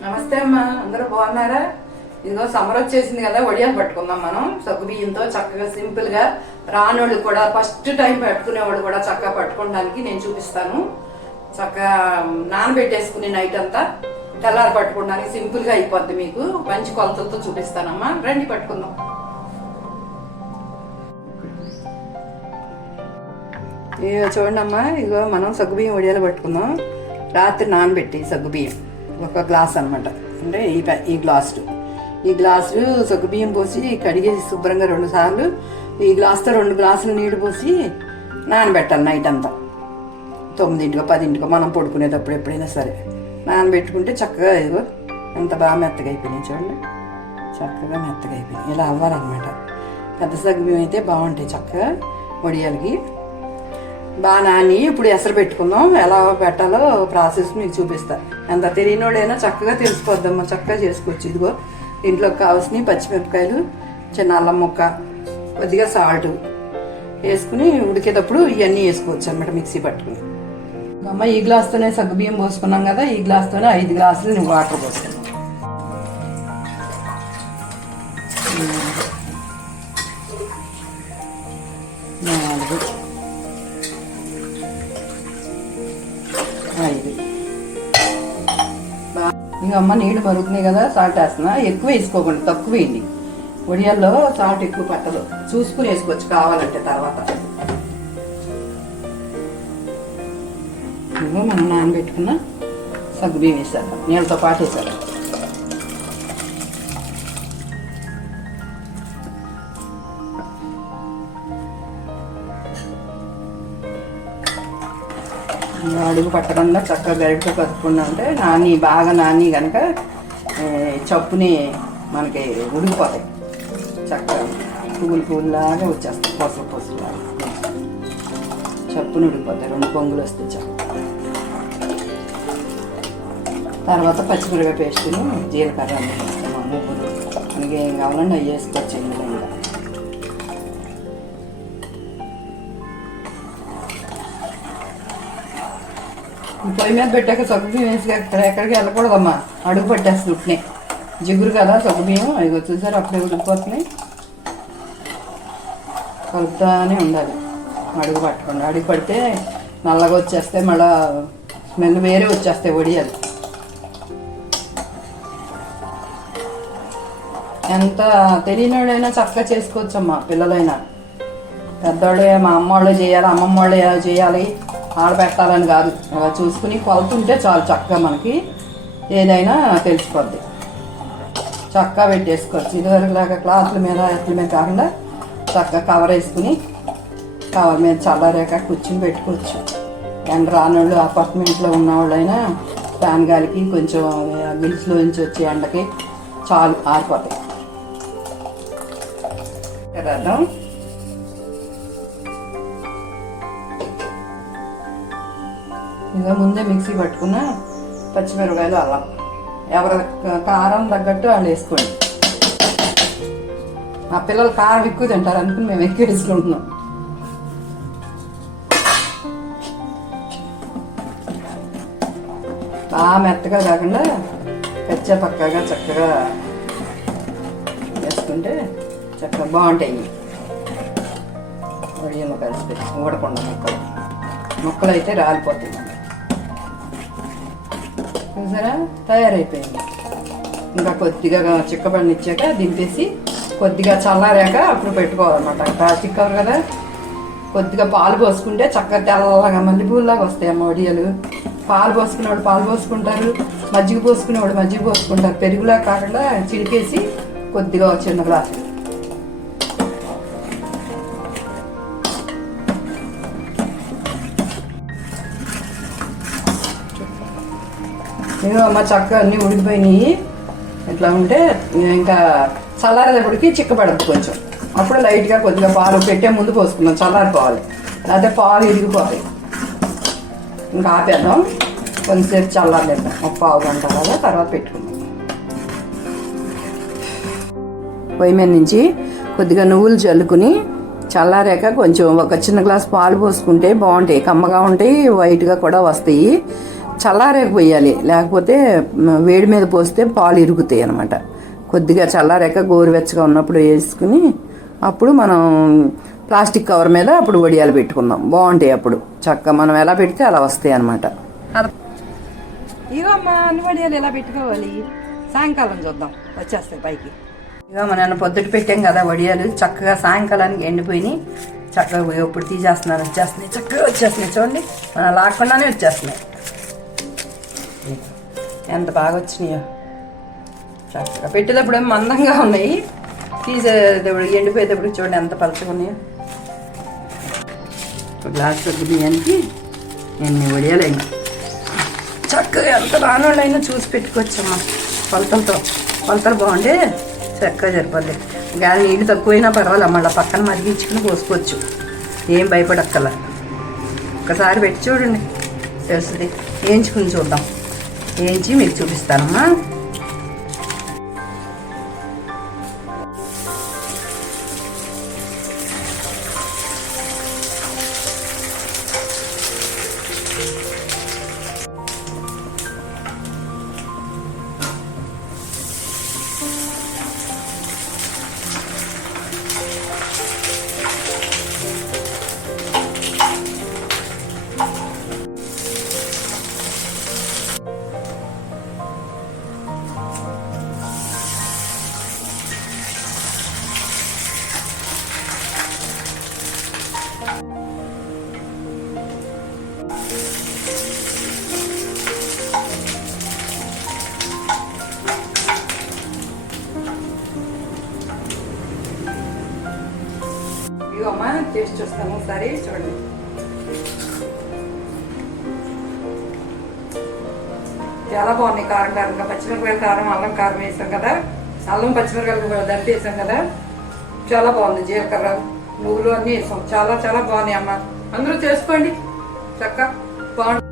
నమస్తే అమ్మా, అందరూ బాగున్నారా? ఇదిగో సమ్మర్ వచ్చేసింది కదా, వడియాలు పట్టుకుందాం మనం. సగ్గు బియ్యంతో చక్కగా సింపుల్ గా రానోళ్ళు కూడా ఫస్ట్ టైం పెట్టుకునేవాళ్ళు కూడా చక్కగా పట్టుకోవడానికి నేను చూపిస్తాను. చక్కగా నానబెట్టేసుకుని నైట్ అంతా తెల్లారి పట్టుకోవడానికి సింపుల్ గా అయిపోద్ది. మీకు మంచి కొలతలతో చూపిస్తానమ్మా, రండి పట్టుకుందాం. చూడండి అమ్మా, ఇదిగో మనం సగ్గుబియ్యం వడియాలు పట్టుకుందాం. రాత్రి నానబెట్టి సగ్గుబియ్యం ఒక గ్లాస్ అనమాట, అంటే ఈ గ్లాసు సగ్గుబియ్యం పోసి కడిగేసి శుభ్రంగా 2 సార్లు ఈ గ్లాస్తో 2 గ్లాసులు నీళ్లు పోసి నానబెట్టాలి నైట్ అంతా. 9కో 10కో మనం పడుకునేటప్పుడు ఎప్పుడైనా సరే నానబెట్టుకుంటే చక్కగా ఇదిగో ఎంత బాగా మెత్తగా అయిపోయినాయి. చూడండి, చక్కగా మెత్తగా అయిపోయినాయి. ఇలా అవ్వాలన్నమాట. పెద్ద సగ్గుబియ్యం అయితే బాగుంటాయి చక్కగా వడియాలకి. బాగా నాని ఇప్పుడు ఎసరు పెట్టుకుందాం. ఎలా పెట్టాలో ప్రాసెస్ మీకు చూపిస్తా. ఎంత తెలియనోడైనా చక్కగా తెలిసిపోద్దమ్మా, చక్కగా చేసుకోవచ్చు. ఇదిగో ఇంట్లోకి కావాల్సినవి పచ్చిమిరపకాయలు, చిన్న అల్లం ముక్క, కొద్దిగా సాల్ట్ వేసుకుని ఉడికేటప్పుడు ఇవన్నీ వేసుకోవచ్చు అనమాట మిక్సీ పట్టుకుని. అమ్మ ఈ గ్లాస్తోనే సగ్గుబియ్యం పోసుకున్నాం కదా, ఈ గ్లాస్తోనే 5 గ్లాసులు నేను వాటర్ పోసుకున్నాను. ఇంకా అమ్మ నీళ్లు మరుగుతున్నాయి కదా, సాల్ట్ వేస్తున్నా. ఎక్కువ వేసుకోకండి, తక్కువ వేయండి. వడియాల్లో సాల్ట్ ఎక్కువ పట్టదు, చూసుకుని వేసుకోవచ్చు కావాలంటే తర్వాత. మనం నానబెట్టుకున్న సగ్గుబియ్యం వేసేద్దాం, నీళ్ళతో పాటు వేసేద్దాం. అడుగు పట్టకుండా చక్కగా గరిటతో కలుపుకున్నా అంటే బాగా నాని కనుక చప్పుని మనకి ఉడికిపోతాయి. చక్కగా పువ్వులాగా వచ్చేస్తాయి, పొసలాగా చప్పుని ఉడికిపోతాయి. 2 పొంగులు వస్తాయి చక్క. తర్వాత పచ్చిమిరపకాయ పేస్టును, జీలకర్ర వేస్తాము, నువ్వులు మనకి ఏం కావాలంటే అవి వేసుకోవచ్చు. ఇంకా పొయ్యి మీద పెట్టాక సగ్గుబియ్యం వేసి ఎక్కడికి వెళ్ళకూడదమ్మా, అడుగు పట్టేస్తుంది. ఉట్నే జిగురు కదా సగ్గుబియ్యం, అవి వచ్చేసరి అప్పుడే ఉడికిపోతున్నాయి. కలుపుతానే ఉండాలి, అడుగు పట్టకుండా. అడుగు పడితే నల్లగా వచ్చేస్తే మళ్ళా స్మెల్ వేరే వచ్చేస్తాయి వడియాలు. ఎంత తెలియనివాడైనా చక్కగా చేసుకోవచ్చమ్మా, పిల్లలైనా పెద్దవాళ్ళు. మా అమ్మ వాళ్ళే చేయాలి, అమ్మమ్మ వాళ్ళే చేయాలి, ఆడపెట్టాలని కాదు. అలా చూసుకుని కొలుతుంటే చాలు, చక్కగా మనకి ఏదైనా తెలిసిపోద్ది. చక్కగా పెట్టేసుకోవచ్చు. ఇదివరకులాగా క్లాత్ల మీద ఎత్తుల మీద కాకుండా చక్కగా కవర్ వేసుకుని కవర్ మీద చల్లారాక కూర్చుని పెట్టుకోవచ్చు. ఎండ రానోళ్ళు, అపార్ట్మెంట్లో ఉన్నవాళ్ళైనా ఫ్యాన్ గాలికి కొంచెం గిల్స్లో నుంచి వచ్చే ఎండకి చాలు ఆరిపోతాయి. కదా ఇంకా ముందే మిక్సీ పట్టుకున్న పచ్చిమిరపకాయలు, అల్లం, ఎవరి కారం తగ్గట్టు వాళ్ళు వేసుకోండి. మా పిల్లలు కారం ఎక్కువ తింటారు అనుకుని మేము ఎక్కువ వేసుకుంటున్నాం. బాగా మెత్తగా కాకుండా కచ్చా పక్కగా చక్కగా వేసుకుంటే చక్కగా బాగుంటాయి. వడియాలు కలిసి ఊడకుండా ముక్కలు అయితే రాలిపోతాయి. చూసారా, తయారైపోయింది. ఇంకా కొద్దిగా చిక్కబడినిచ్చాక దింపేసి కొద్దిగా చల్లారాక అప్పుడు పెట్టుకోవాలన్నమాట. ప్లాస్టిక్ కవర్ కదా, కొద్దిగా పాలు పోసుకుంటే చక్కగా తెల్లగా మల్లెపూలాగా వస్తాయమ్మ వడియాలు. పాలు పోసుకునేవాడు పాలు పోసుకుంటారు, మజ్జిగ పోసుకునేవాడు మజ్జిగ పోసుకుంటారు. పెరుగులా కాకుండా చిలికేసి కొద్దిగా చిన్న గ్లాసు. అమ్మ చక్కగా అన్నీ ఉడికిపోయినాయి. ఇట్లా ఉంటే ఇంకా చల్లారేటప్పటికి చిక్కబడద్దు కొంచెం. అప్పుడు లైట్గా కొద్దిగా పాలు పెట్టే ముందు పోసుకుందాం, చల్లారిపోవాలి, లేకపోతే పాలు ఇరిగిపోతాయి. ఇంకా ఆపేద్దాం, కొంచెంసేపు చల్లారలేద్దాం, ఒక పావు గంట కదా, తర్వాత పెట్టుకుందాం. పొయ్యి మీద నుంచి కొద్దిగా నువ్వులు చల్లుకుని చల్లారాక కొంచెం ఒక చిన్న గ్లాస్ పాలు పోసుకుంటే బాగుంటాయి. కమ్మగా ఉంటాయి, వైట్గా కూడా వస్తాయి. చల్లారేక పోయాలి, లేకపోతే వేడి మీద పోస్తే పాలు ఇరుగుతాయి అనమాట. కొద్దిగా చల్లారాక గోరువెచ్చగా ఉన్నప్పుడు వేసుకుని అప్పుడు మనం ప్లాస్టిక్ కవర్ మీద అప్పుడు వడియాలు పెట్టుకుందాం. బాగుంటాయి అప్పుడు చక్కగా మనం ఎలా పెడితే అలా వస్తాయి అనమాట. ఇగో అమ్మా అన్ని వడియాలు ఎలా పెట్టుకోవాలి, సాయంకాలం చూద్దాం వచ్చేస్తాయి పైకి. ఇక మనం పొద్దుట పెట్టాం కదా వడియాలు, చక్కగా సాయంకాలానికి ఎండిపోయినాయి. చక్కగా ఇప్పుడు తీసేస్తున్నాను, వచ్చేస్తున్నాయి, చక్కగా వచ్చేస్తున్నాయి. చూడండి మనం లాక్కుండానే వచ్చేస్తున్నాయి. ఎంత బాగా వచ్చినాయో. చక్కగా పెట్టేటప్పుడు ఏమో మందంగా ఉన్నాయి, తీసేటప్పుడు ఎండిపోయేటప్పుడు చూడండి ఎంత పలచగా ఉన్నాయో. గ్లాస్ పెద్ద బియ్యానికి ఎన్ని వడియాలైనా చక్కగా ఎంత రానోళ్ళైనా చూసి పెట్టుకోవచ్చమ్మా. కొలతలు బాగుండే చక్కగా సరిపోద్ది. గాలి నీళ్ళు తక్కువైనా పర్వాలేదు, మళ్ళీ పక్కన మరిగించుకుని పోసుకోవచ్చు, ఏం భయపడక్కల. ఒక్కసారి పెట్టి చూడండి తెలుస్తుంది. వేయించుకుని చూద్దాం, వేయించి మీకు చూపిస్తానమ్మా. ఇవమ్మా టేస్ట్ చూస్తాము ఒకసారి చూడండి. చాలా బాగున్నాయి. కారంగా పచ్చిమిరపకాయలు కారం, అల్లం కారం వేసాం కదా, అల్లం పచ్చిమిరపకాయలు దంపి వేసాం కదా, చాలా బాగుంది. జీలకర్ర నువ్వులు అన్నీ వేసాం, చాలా చాలా బాగున్నాయి అమ్మ. అందరూ చేసుకోండి చక్కగా బాగుంటుంది.